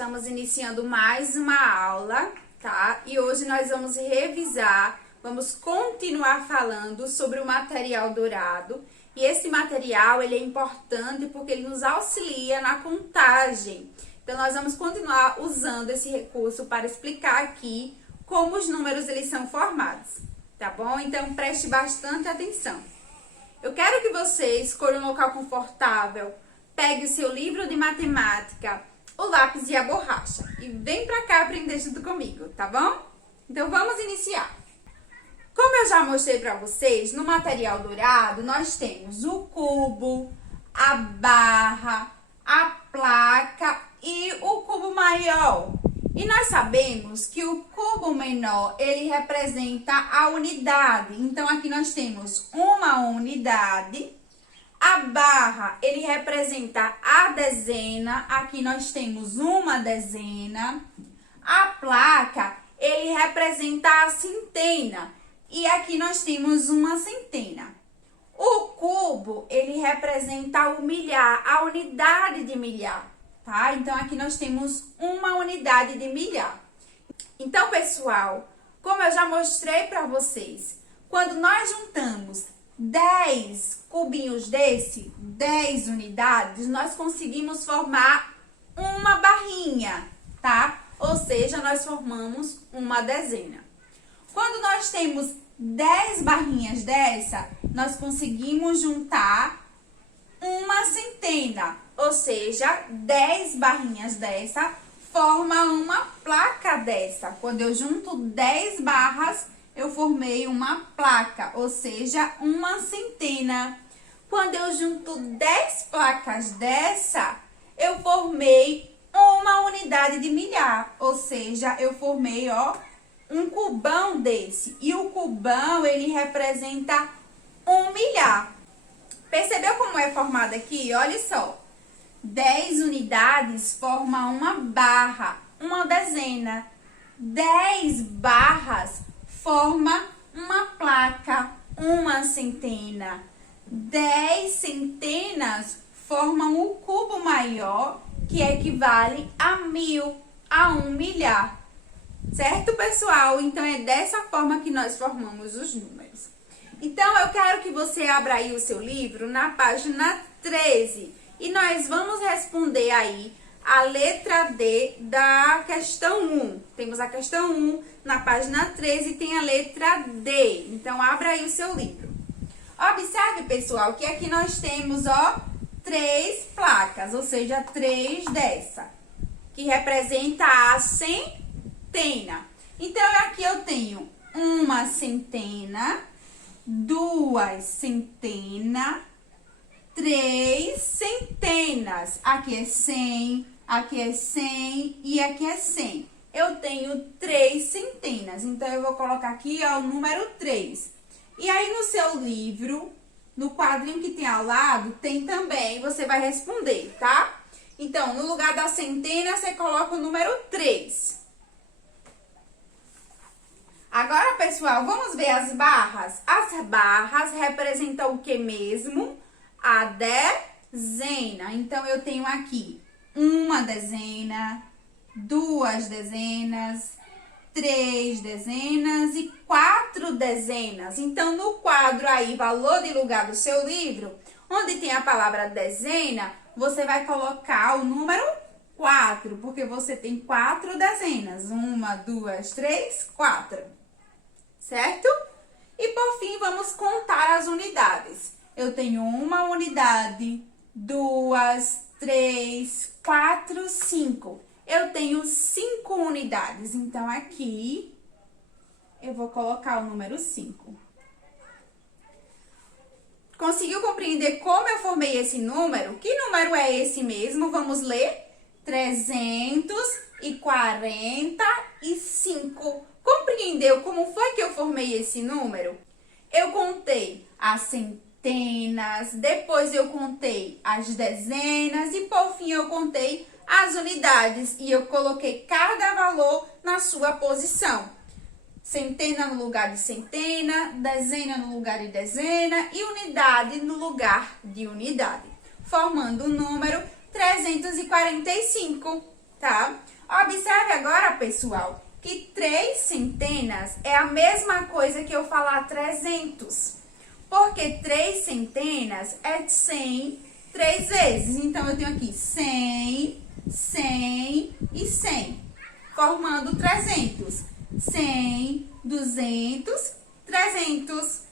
Estamos iniciando mais uma aula, tá? E hoje nós vamos revisar, vamos continuar falando sobre o material dourado. E esse material, ele é importante porque ele nos auxilia na contagem. Então, nós vamos continuar usando esse recurso para explicar aqui como os números eles são formados, tá bom? Então, preste bastante atenção. Eu quero que você escolha um local confortável, pegue o seu livro de matemática, o lápis e a borracha e vem pra cá aprender junto comigo, tá bom? Então, vamos iniciar. Como eu já mostrei pra vocês, no material dourado, nós temos o cubo, a barra, a placa e o cubo maior. E nós sabemos que o cubo menor, ele representa a unidade. Então, aqui nós temos uma unidade. A barra, ele representa a dezena. Aqui nós temos uma dezena. A placa, ele representa a centena. E aqui nós temos uma centena. O cubo, ele representa o milhar, a unidade de milhar. Tá? Então, aqui nós temos uma unidade de milhar. Então, pessoal, como eu já mostrei para vocês, quando nós juntamos 10 cubinhos desse, 10 unidades, nós conseguimos formar uma barrinha, tá? Ou seja, nós formamos uma dezena. Quando nós temos 10 barrinhas dessa, nós conseguimos juntar uma centena. Ou seja, 10 barrinhas dessa forma uma placa dessa. Quando eu junto 10 barras, eu formei uma placa, ou seja, uma centena. Quando eu junto 10 placas dessa, eu formei uma unidade de milhar, ou seja, eu formei, ó, um cubão desse. E o cubão, ele representa um milhar. Percebeu como é formado aqui? Olha só. 10 unidades formam uma barra, uma dezena. 10 barras forma uma placa, uma centena. 10 centenas formam o cubo maior, que equivale a 1000, a 1 milhar. Certo, pessoal? Então, é dessa forma que nós formamos os números. Então, eu quero que você abra aí o seu livro na página 13. E nós vamos responder aí a letra D da questão 1. Temos a questão 1 na página 13 e tem a letra D. Então, abra aí o seu livro. Observe, pessoal, que aqui nós temos, ó, 3 placas, ou seja, 3 dessa, que representa a centena. Então, aqui eu tenho uma centena, 2 centenas, 3 centenas. Aqui é 100, aqui é 100 e aqui é 100. Eu tenho 3 centenas. Então, eu vou colocar aqui, ó, o número 3. E aí, no seu livro, no quadrinho que tem ao lado, tem também, você vai responder, tá? Então, no lugar da centena, você coloca o número 3. Agora, pessoal, vamos ver as barras. As barras representam o que mesmo? A dezena. Então, eu tenho aqui uma dezena, 2 dezenas, 3 dezenas e 4 dezenas. Então, no quadro aí, valor de lugar do seu livro, onde tem a palavra dezena, você vai colocar o número 4, porque você tem 4 dezenas. 1, 2, 3, 4. Certo? E, por fim, vamos contar as unidades. Eu tenho uma unidade, 2, 3, 4, 5. Eu tenho 5 unidades. Então, aqui, eu vou colocar o número 5. Conseguiu compreender como eu formei esse número? Que número é esse mesmo? Vamos ler? 345. Compreendeu como foi que eu formei esse número? Eu contei as centenas, depois eu contei as dezenas e, por fim, eu contei as unidades. E eu coloquei cada valor na sua posição. Centena no lugar de centena, dezena no lugar de dezena e unidade no lugar de unidade, formando o número 345. tá? Observe agora, pessoal, que 3 centenas é a mesma coisa que eu falar 300. Porque 3 centenas é 100 3 vezes. Então, eu tenho aqui 100, 100 e 100, formando 300. 100, 200, 300.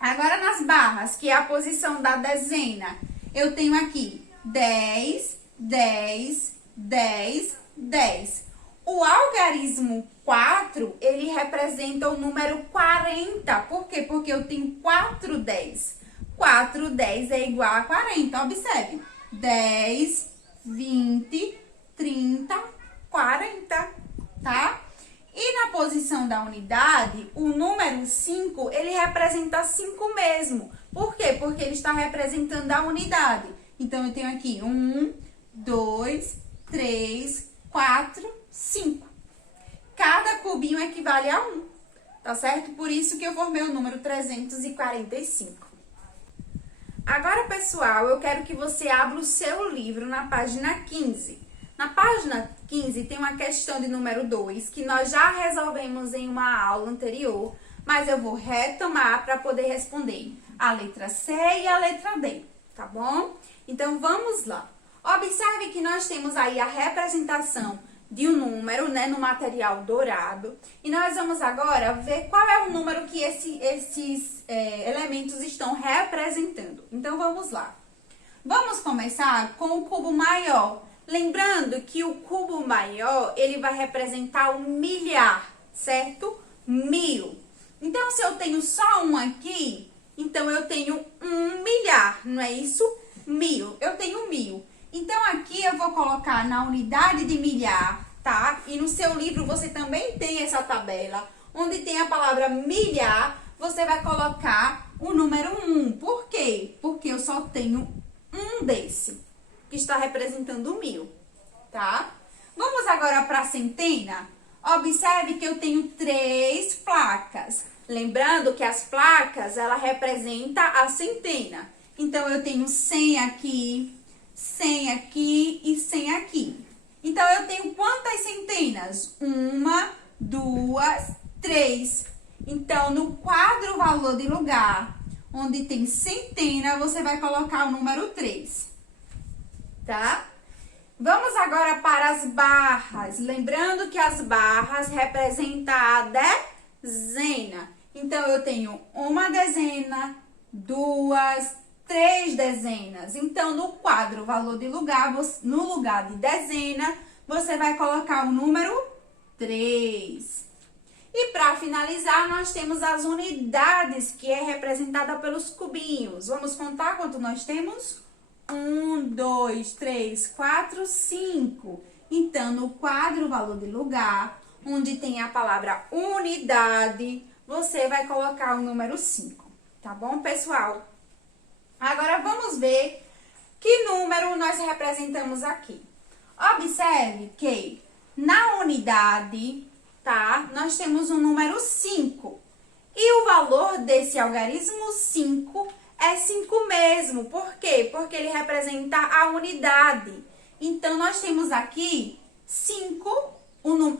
Agora, nas barras, que é a posição da dezena, eu tenho aqui 10, 10, 10, 10. O algarismo 4, ele representa o número 40. Por quê? Porque eu tenho 4 10. 4 10 é igual a 40. Observe. 10, 20, 30, 40. Tá? E na posição da unidade, o número 5, ele representa 5 mesmo. Por quê? Porque ele está representando a unidade. Então, eu tenho aqui 1, 2, 3, 4, 5. Cada cubinho equivale a 1, tá certo? Por isso que eu formei o número 345. Agora, pessoal, eu quero que você abra o seu livro na página 15. Na página 15 tem uma questão de número 2, que nós já resolvemos em uma aula anterior, mas eu vou retomar para poder responder a letra C e a letra D, tá bom? Então, vamos lá. Observe que nós temos aí a representação de um número, né, no material dourado. E nós vamos agora ver qual é o número que esses elementos estão representando. Então, vamos lá. Vamos começar com o cubo maior. Lembrando que o cubo maior, ele vai representar o milhar, certo? 1000. Então, se eu tenho só um aqui, então eu tenho 1 milhar, não é isso? 1000. Eu tenho 1000. Então, aqui eu vou colocar na unidade de milhar, tá? E no seu livro você também tem essa tabela, onde tem a palavra milhar, você vai colocar o número 1. Por quê? Porque eu só tenho um desse, que está representando 1000, tá? Vamos agora para a centena. Observe que eu tenho 3 placas. Lembrando que as placas, ela representa a centena. Então, eu tenho 100 aqui, 100 aqui e 100 aqui. Então, eu tenho quantas centenas? 1, 2, 3. Então, no quadro valor de lugar, onde tem centena, você vai colocar o número 3. Tá? Vamos agora para as barras. Lembrando que as barras representam a dezena. Então, eu tenho uma dezena, 2, 3 dezenas. Então, no quadro valor de lugar, no lugar de dezena, você vai colocar o número 3. E para finalizar, nós temos as unidades, que é representada pelos cubinhos. Vamos contar quanto nós temos? 1, 2, 3, 4, 5. Então, no quadro valor de lugar, onde tem a palavra unidade, você vai colocar o número 5. Tá bom, pessoal? Agora, vamos ver que número nós representamos aqui. Observe que na unidade, tá? Nós temos o número 5. E o valor desse algarismo 5 é 5 mesmo. Por quê? Porque ele representa a unidade. Então, nós temos aqui 5,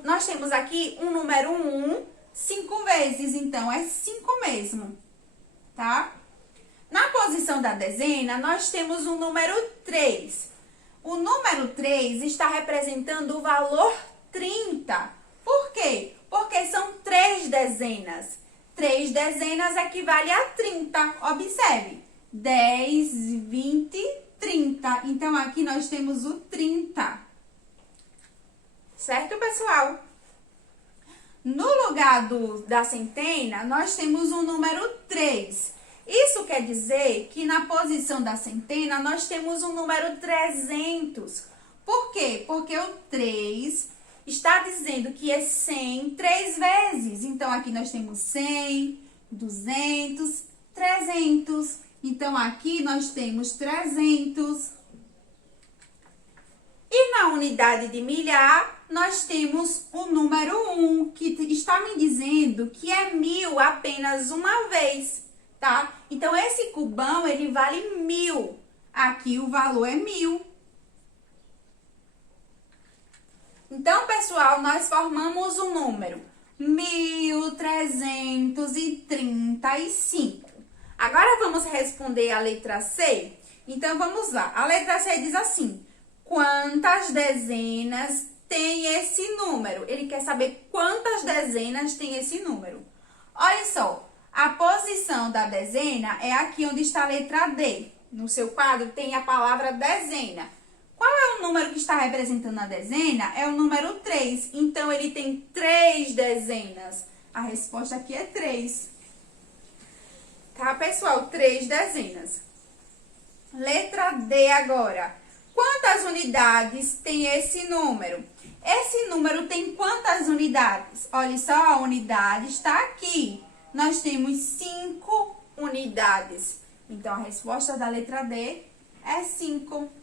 nós temos aqui um número 1, 5 vezes. Então, é 5 mesmo, tá? Na posição da dezena, nós temos o número 3. O número 3 está representando o valor 30. Por quê? Porque são 3 dezenas. 3 dezenas equivale a 30. Observe. 10, 20, 30. Então, aqui nós temos o 30. Certo, pessoal? No lugar da centena, nós temos o número 3. Isso quer dizer que na posição da centena, nós temos o número 300. Por quê? Porque o 3 está dizendo que é 100 3 vezes. Então, aqui nós temos 100, 200, 300. Então, aqui nós temos 300. E na unidade de milhar, nós temos o número 1, que está me dizendo que é 1000 apenas uma vez. Tá? Então, esse cubão, ele vale 1000. Aqui o valor é 1000. Então, pessoal, nós formamos o número 1335. Agora vamos responder a letra C? Então, vamos lá. A letra C diz assim: quantas dezenas tem esse número? Ele quer saber quantas dezenas tem esse número. Olha só, a posição da dezena é aqui onde está a letra D. No seu quadro tem a palavra dezena. Qual é o número que está representando a dezena? É o número 3. Então, ele tem 3 dezenas. A resposta aqui é 3. Tá, pessoal? 3 dezenas. Letra D agora. Quantas unidades tem esse número? Esse número tem quantas unidades? Olha só, a unidade está aqui. Nós temos 5 unidades. Então, a resposta da letra D é 5.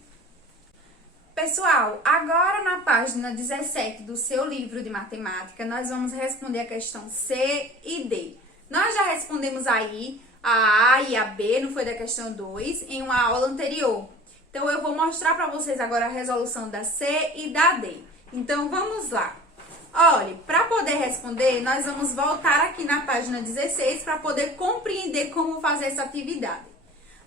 Pessoal, agora na página 17 do seu livro de matemática, nós vamos responder a questão C e D. Nós já respondemos aí a A e a B, não foi da questão 2, em uma aula anterior. Então, eu vou mostrar para vocês agora a resolução da C e da D. Então, vamos lá. Olha, para poder responder, nós vamos voltar aqui na página 16 para poder compreender como fazer essa atividade.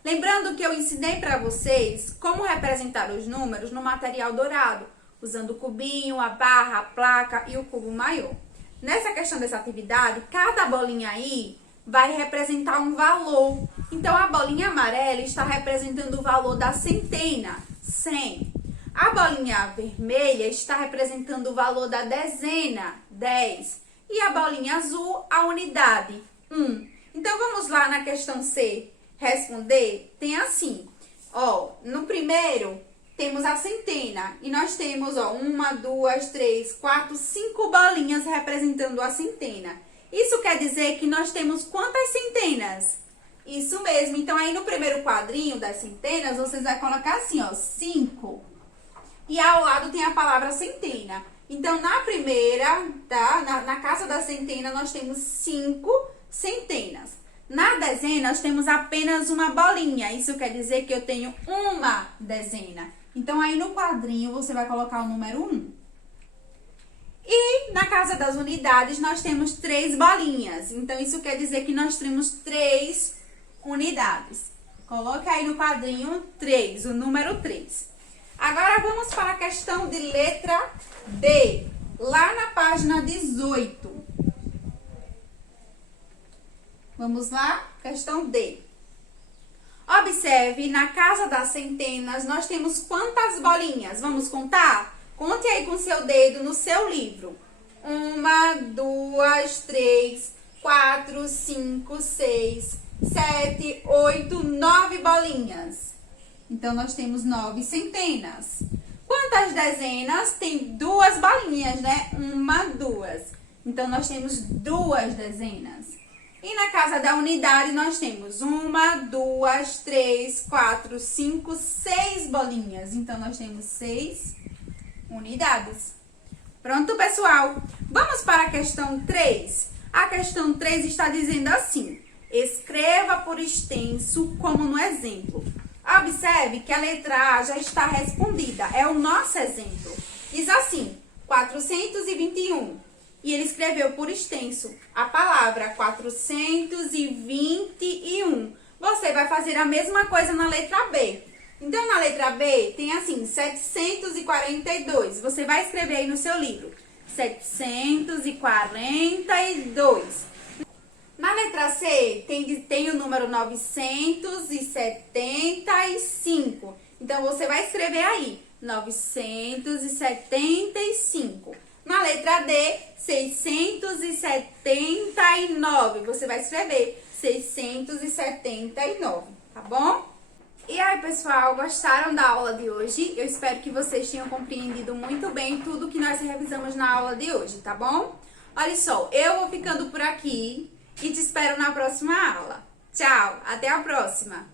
Lembrando que eu ensinei para vocês como representar os números no material dourado, usando o cubinho, a barra, a placa e o cubo maior. Nessa questão dessa atividade, cada bolinha aí vai representar um valor. Então, a bolinha amarela está representando o valor da centena, 100. A bolinha vermelha está representando o valor da dezena, 10. E a bolinha azul, a unidade, 1. Então, vamos lá na questão C. Responder, tem assim, ó, no primeiro temos a centena e nós temos, ó, 1, 2, 3, 4, 5 bolinhas representando a centena. Isso quer dizer que nós temos quantas centenas? Isso mesmo, então aí no primeiro quadrinho das centenas, vocês vão colocar assim, ó, 5. E ao lado tem a palavra centena. Então, na primeira, tá, na casa da centena, nós temos 5 centenas. Na dezena, nós temos apenas uma bolinha. Isso quer dizer que eu tenho uma dezena. Então, aí no quadrinho, você vai colocar o número 1. E na casa das unidades, nós temos 3 bolinhas. Então, isso quer dizer que nós temos 3 unidades. Coloque aí no quadrinho 3, o número 3. Agora, vamos para a questão de letra D. Lá na página 18. Vamos lá? Questão D. Observe, na casa das centenas, nós temos quantas bolinhas? Vamos contar? Conte aí com seu dedo no seu livro. 1, 2, 3, 4, 5, 6, 7, 8, 9 bolinhas. Então, nós temos 9 centenas. Quantas dezenas? Tem 2 bolinhas, né? 1, 2. Então, nós temos 2 dezenas. E na casa da unidade, nós temos 1, 2, 3, 4, 5, 6 bolinhas. Então, nós temos 6 unidades. Pronto, pessoal? Vamos para a questão 3. A questão 3 está dizendo assim: escreva por extenso como no exemplo. Observe que a letra A já está respondida. É o nosso exemplo. Diz assim, 421. E ele escreveu por extenso a palavra 421. Você vai fazer a mesma coisa na letra B. Então, na letra B, tem assim, 742. Você vai escrever aí no seu livro. 742. Na letra C, tem o número 975. Então, você vai escrever aí, 975. Na letra D, 679. Você vai escrever 679, tá bom? E aí, pessoal, gostaram da aula de hoje? Eu espero que vocês tenham compreendido muito bem tudo que nós revisamos na aula de hoje, tá bom? Olha só, eu vou ficando por aqui e te espero na próxima aula. Tchau, até a próxima!